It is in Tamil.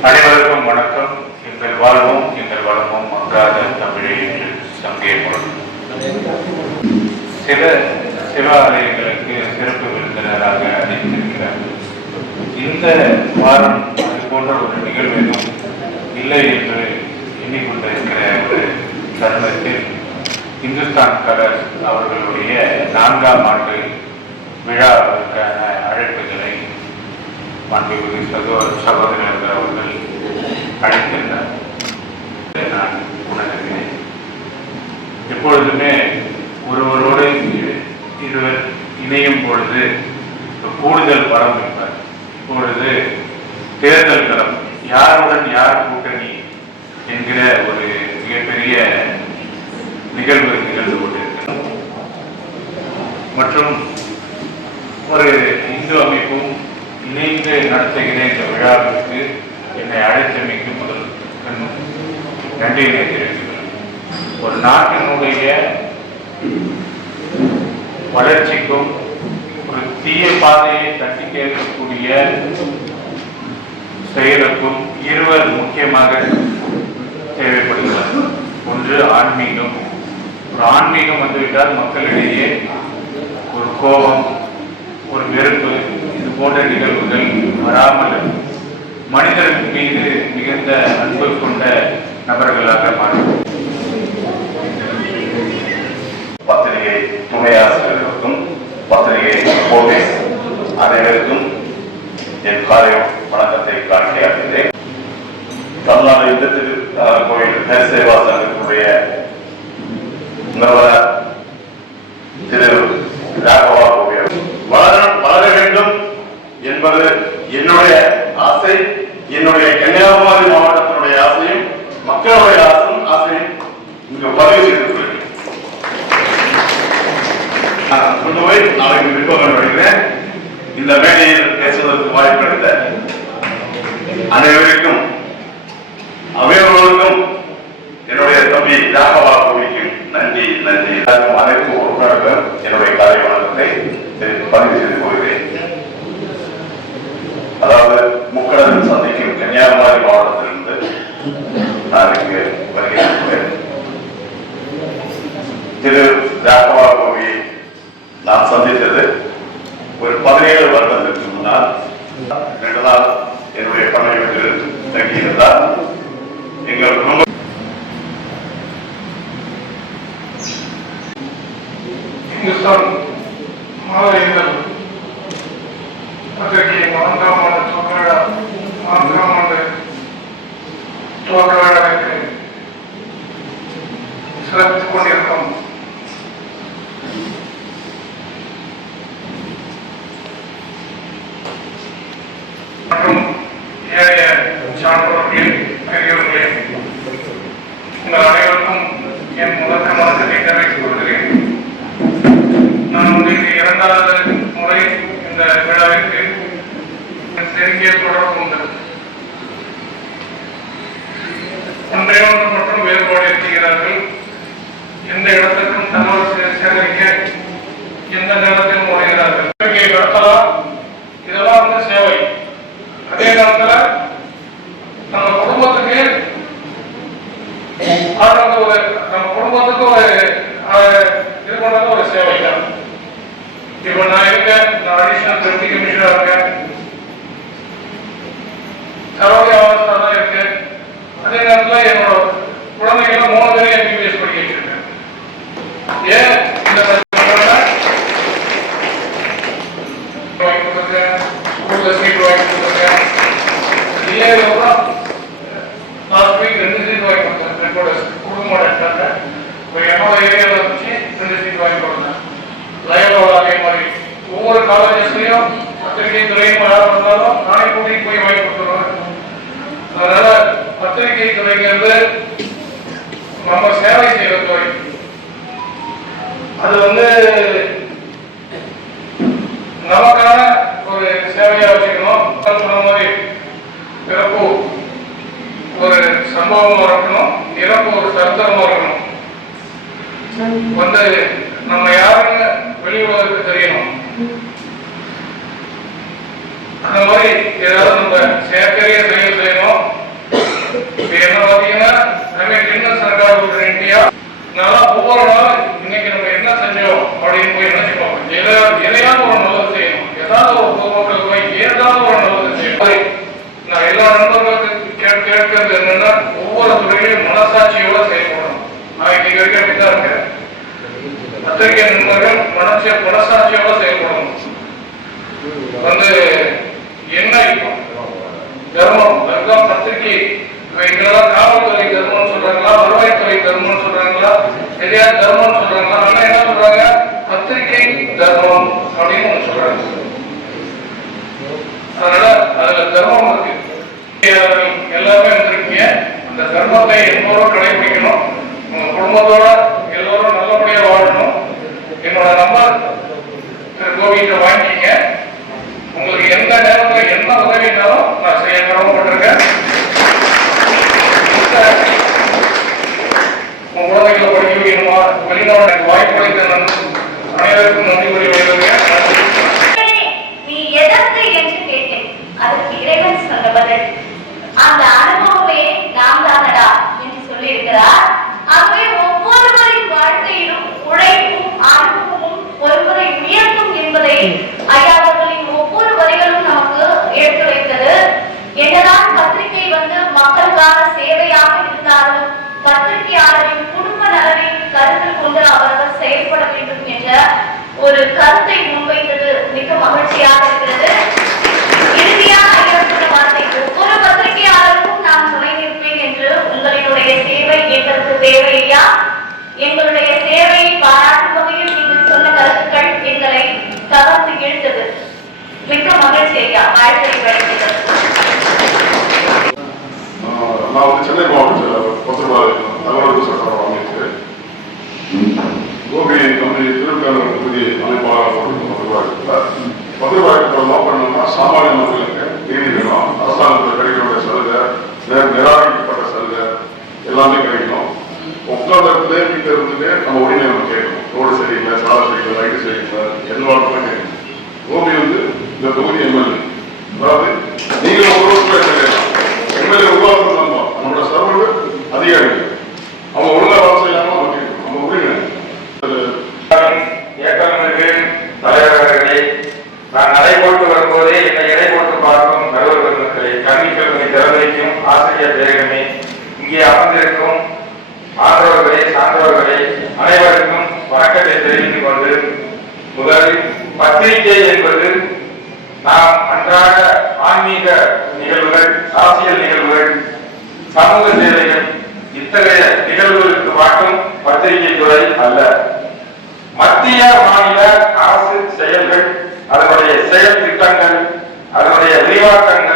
அனைவருக்கும் வணக்கம். எங்கள் வாழ்வும் எங்கள் வளமும் மங்காத தமிழை என்று சங்கே சில சிவாலயங்களுக்கு சிறப்பு விருந்தினராக அழைத்திருக்கிறார் இந்த வாரம் அது போன்ற ஒரு நிகழ்வு எதுவும் இல்லை என்று எண்ணிக்கொண்டிருக்கிற ஒரு தருணத்தில் இந்துஸ்தான் கலர் அவர்களுடைய நான்காம் ஆண்டு விழாவிற்கான அழைப்புகள் மாண்புமிகு சகோதர சகோதரர்கள் அவர்கள் அழைத்திருந்தார் இதை நான் உணர்கிறேன் எப்பொழுதுமே ஒருவரோடு இருவர் இணையும் பொழுது கூடுதல் பலம் இருப்பார் இப்பொழுது தேர்தல் களம் யாருடன் யார் கூட்டணி என்கிற ஒரு மிகப்பெரிய நிகழ்வு நிகழ்ந்து கொண்டிருக்கிறது. மற்றும் ஒரு இந்து அமைப்பும் இணைந்து நடத்துகிற இந்த விழாவிற்கு என்னை அழைத்தமைக்கு முதல் நன்றியினை தெரிவிக்கிறேன் ஒரு நாட்டினுடைய வளர்ச்சிக்கும் ஒரு தீய பாதையை தட்டி கேட்கக்கூடிய செயலுக்கும் இருவர் முக்கியமாக தேவைப்படுகிறார் ஒன்று ஆன்மீகம். ஒரு ஆன்மீகம் வந்துவிட்டால் மக்களிடையே ஒரு கோபம் ஒரு வெறுப்பு போன்ற நிகழ்வுகள் வராமல் மனிதர்கள் மீது மிகுந்த அன்பு கொண்ட நபர்களாக மாறும். பத்திரிகை துணை ஆசிரியர்களுக்கும் பத்திரிகை போலீஸ் அனைவருக்கும் என் காலை வணக்கத்தை காட்டியாகிறேன் தமிழ்நாடு யுத்தத்தில் கோயில் சேவா சங்கத்தினுடைய நிறுவன இங்கு பதவி செய்து கொள்கிறேன் நான் கொண்டு போய் நாளைக்கு விருப்பம் வருகிறேன் இந்த மேடையில் பேசுவதற்கு வாய்ப்பளித்த அனைவருக்கும் அவையவர்களுக்கும் என்னுடைய தம்பி ராகவா நன்றி நன்றி எல்லாருக்கும் அனைத்து உறுப்பினர்களும் என்னுடைய காலை வணக்கத்தை பதிவு இந்துஸ்தான் மாவட்டங்கள் அதற்கு நான்காம் ஆண்டு துவக்க விழா நான்காம் ஆண்டு துவக்க விழாவிற்கு சிறப்பித்துக் கொண்டிருக்கும் மற்றும் ஏழைய சான்றோர்களே பெரியோர்களே உங்கள் அனைவருக்கும் என் முதற்க வணக்கத்தை தெரிவித்துக் கொள்கிறேன் நான் வந்து இது இரண்டாவது முறை இந்த விழாவிற்கு நெருங்கிய தொடர்பு உண்டு ஒன்றே ஒன்று மட்டும் வேறுபாடு இருக்கிறார்கள் எந்த இடத்திற்கும் தகவல் சே- சேகரிக்க எந்த நேரத்திலும் வருகிறார்கள் இங்கே நடத்தலாம் இதெல்லாம் வந்து சேவை அதே நேரத்தில் நம்ம குடும்பத்துக்கு அது வந்து ஒரு நம்ம குடும்பத்துக்கு ஒரு அஹ், இது பண்றது ஒரு சேவை தான் இப்போ நான் இருக்கேன் நான் அடிஷனல் டெப்டி கமிஷனர் இருக்கேன் சரோகிய அவஸ்தா தான் இருக்கேன் அதே நேரத்தில் என்னோட குழந்தைகளை மூணு பேரையும் எம்பிபிஎஸ் படிக்க வச்சிருக்கேன் ஏன் இந்த பிரச்சனை வாங்கி கொடுத்துருக்கேன் ஸ்கூல்ல வாங்கி கொடுத்துருக்கேன் வீக் ரெண்டு சீட் வாங்கி கொடுத்தேன் என்னோட குடும்பம் எடுத்தாங்க இப்போ என்னோட ஏரியாவில் வச்சு ரெண்டு சீட் வாங்கி கொடுத்தேன் லயோலா அதே மாதிரி ஒவ்வொரு காலேஜஸ்லையும் பத்திரிகை துறையும் யார் வந்தாலும் நானே கூட்டிகிட்டு போய் வாங்கி கொடுத்துருவேன் அதனால பத்திரிகை துறைங்கிறது நம்ம சேவை செய்கிற துறை அது வந்து நமக்கான ஒரு சேவையா வச்சுக்கணும் நான் சொன்ன மாதிரி பிறப்பு ஒரு சம்பவமா இருக்கணும் இறப்பு ஒரு சரித்திரமா இருக்கணும். வந்து நம்ம யாருன்னு வெளி உலகத்துக்கு தெரியணும். அந்த மாதிரி ஏதாவது நம்ம செயற்கைய செய்ய செய்யணும் ஒவ்வொரு நாளும் இன்னைக்கு நம்ம என்ன செஞ்சோம் அப்படின்னு போய் நினைச்சுப்போம் எதை எதையாவது ஒரு நல்லது செய்யணும் ஏதாவது ஒரு பொதுமக்களுக்கு போய் ஏதாவது ஒரு நல்லது செய்யணும் அதை நான் எல்லா நண்பர்களுக்கும் கேட்க கேட்கறது ஒவ்வொரு துறையிலும் மனசாட்சியோட செயல்படணும். நான் இன்னைக்கு வரைக்கும் அப்படித்தான் இருக்கேன் பத்திரிகை நண்பர்கள் மனச மனசாட்சியோட செயல்படணும். வந்து என்ன இப்போ? தர்மம் அதுதான் பத்திரிகை. இப்ப இங்கெல்லாம் காவல்துறை தர்மம் குடும்பத்தோட எல்லோரும் நல்லபடியா வாழணும். என்னோட நம்பர் திரு கோவிட்ட வாங்கிக்கிங்க. உங்களுக்கு எந்த நேரத்தில் என்ன உதவினாலும் நான் செய்ய கடமைப்பட்டிருக்கேன் உங்க குழந்தைகளை படிக்க வைக்கணுமா வெளிநாடு எனக்கு வாய்ப்பு அளித்த நன்றி அனைவருக்கும் நன்றி கூறி ஒரு கருத்தை கோபி வந்து இந்த தொகுதி எம்எல்ஏ. அதாவது நீங்கள் ஒரு வருஷம் எம்எல்ஏ எம்எல்ஏ உருவாக்கம் நம்ம நம்மளோட சர்வர் அதிகாரிகள். அவங்க ஒழுங்கா வேலை செய்யாம நம்ம நம்ம உரிமை தலைவர்களே நான் நடை போட்டு வரும்போதே என்னை இடை போட்டு பார்க்கும் நடுவர் பெருமக்களே கல்வி கல்வி திறமைக்கும் ஆசிரியர் பேரகமே. இங்கே அமர்ந்திருக்கும் ஆன்றோர்களே சான்றோர்களே அனைவருக்கும் வணக்கத்தை தெரிவித்துக் கொண்டு முதலில் பத்திரிகை என்பது நாம் அன்றாட ஆன்மீக நிகழ்வுகள் அரசியல் நிகழ்வுகள் சமூக சேவைகள் இத்தகைய நிகழ்வுகளுக்கு மட்டும் பத்திரிகை துறை அல்ல. மத்திய மாநில அரசு செயல்கள் அதனுடைய செயல் திட்டங்கள் அதனுடைய விரிவாக்கங்கள்